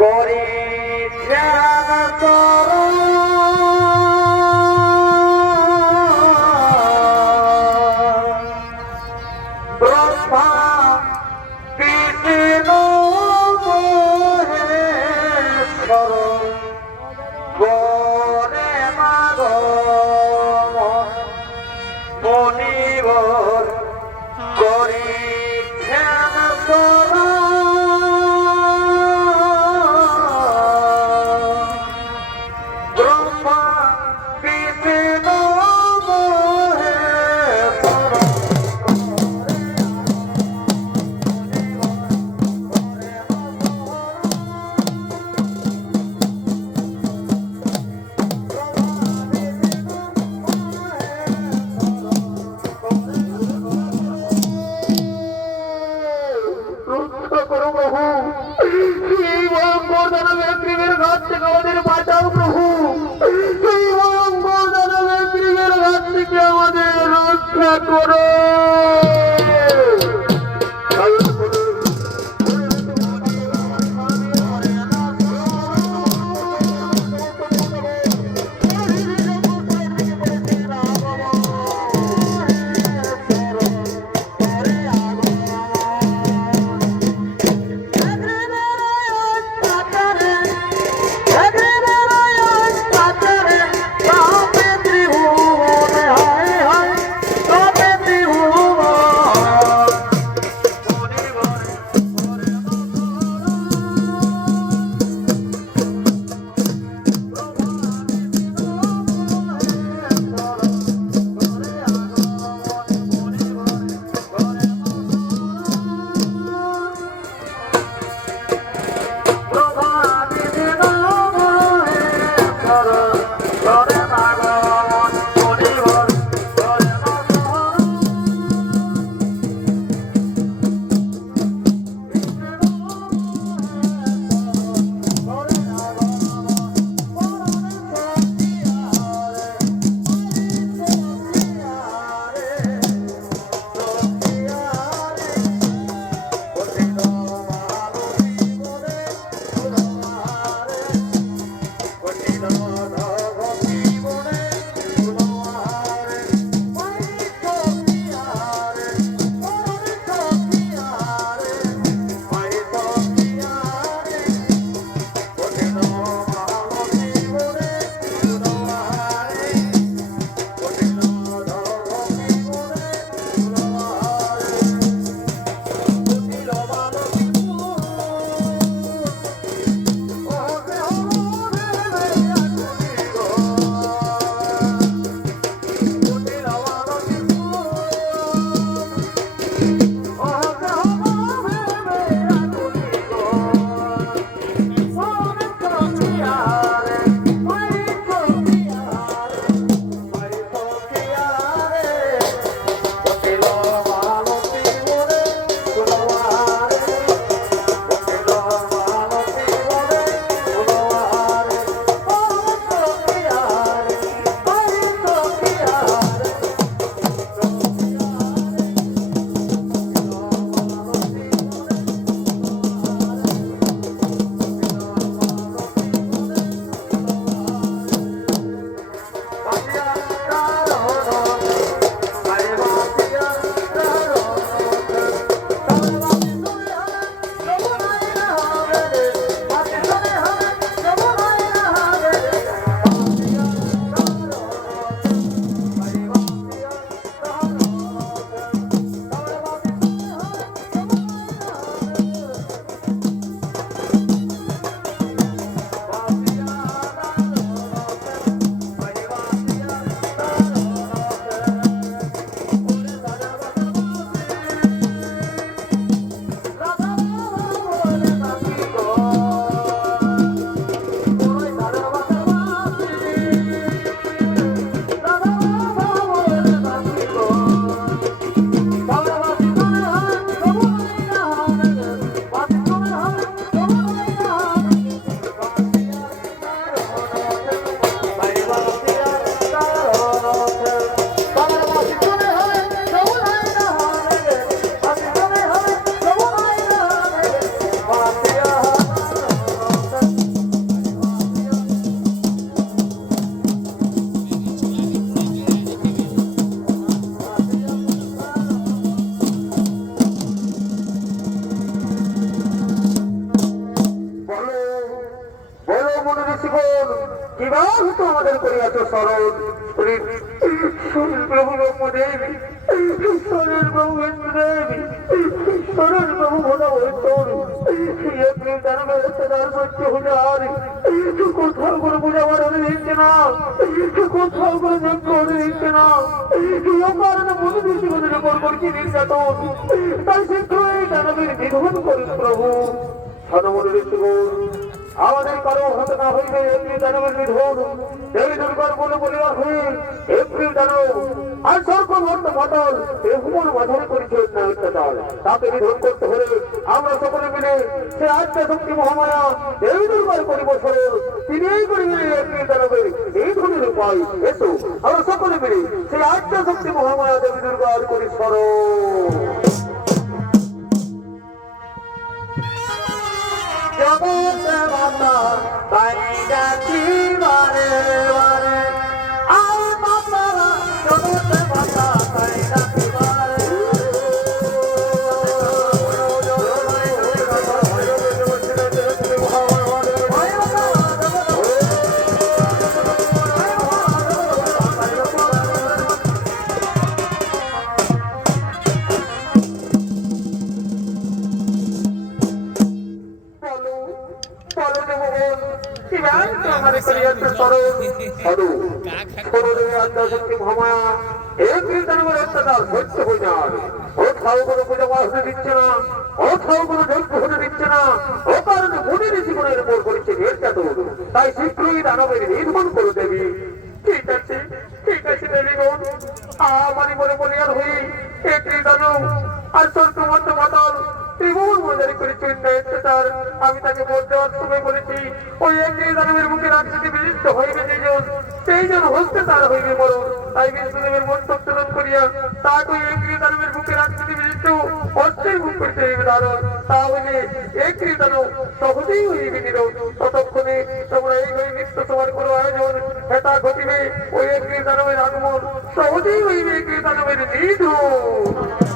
করি ধ্যান করো ব্রহ্মা বিষ্ণু মহেশ্বর গণে মাগম মনিবর করি ধ্যান করো ব্রহ্মা বিষ্ণু মহেশ্বর রক্ষা করো প্রভু, এই ভয়ঙ্কর দানবের গৃহের ঘাত থেকে আমাদের বাঁচাও প্রভু, এই ভয়ঙ্কর দানবের গৃহের ঘাত থেকে আমাদের রক্ষা করো। জীবন কিবা হতো আমাদের করিয়াছ স্মরণ। শরীর প্রভু ব্রহ্মদেব, শরীর প্রভু ইন্দ্রদেব, শরীর প্রভু ভোলা বৈতর, দানবের অত্যাচার সহ্য হতে আর কোথাও করে বোঝাবার হতে দিচ্ছে না, কোথাও করে যোগ্য হতে দিচ্ছে না। কারণে মনে দিচ্ছি ওদের উপর করছি নির্যাতন। তাই শীঘ্রই দানবের নিধন করুন প্রভু। সনমনে আমাদের কারো হতে না হইবে একটি দানবের নিধন। দেবী দুর্গার বলে বলিয়া হয়ে একটি দানব আর সর্বমর্ত মাতাল এ হুমর মাথায় করেছে অত্যাচার। তাকে নিধন করতে হলে আমরা সকলে মিলে সে আত্মা শক্তি মহামায়া দেবী দুর্গার করিব স্মরণ। তিনিই করিবেন একটি দানবের নিধনের উপায়। এসো আমরা সকলে মিলে সেই আত্মা শক্তি মহামায়া দেবী দুর্গার করি স্মরণ। জগৎ মাতা তাই যাচ্ছি বারে বারে, আই মাতা জগৎ মাতা তাই যাচ্ছি বারে। তাই শীঘ্রই দানবের নিধন করে দেবী। ঠিক আছে ঠিক আছে দেবীগণ, আমারই মনে বলিয়ার হই একটি দানব আর সর্বমর্ত মাতাল ত্রিভুবন মজারি করেছেন অত্যাচার। আমি তাকে ভোট দেওয়ার সময় বলেছি ওই একটি দানবের মুখে রাজনীতি বিশিষ্ট হইবে সেই জন হস্তে তার হইবে মরণ। তাই বিষ্ণুদেবের মন সচেতন করিয়া তাকে ওই একটি দানবের মুখে রাজনীতি বিশিষ্ট অর্থের মুখ করতে হইবে ধারণ। তা হইলে একটি দানব সহজেই হইবে নিরোধ। ততক্ষণে তোমরা এই নৃত্য সভার কোনো আয়োজন হেতা ঘটিবে। ওই একটি দানবের আগমন সহজেই হইবে একটি দানবের নিধন।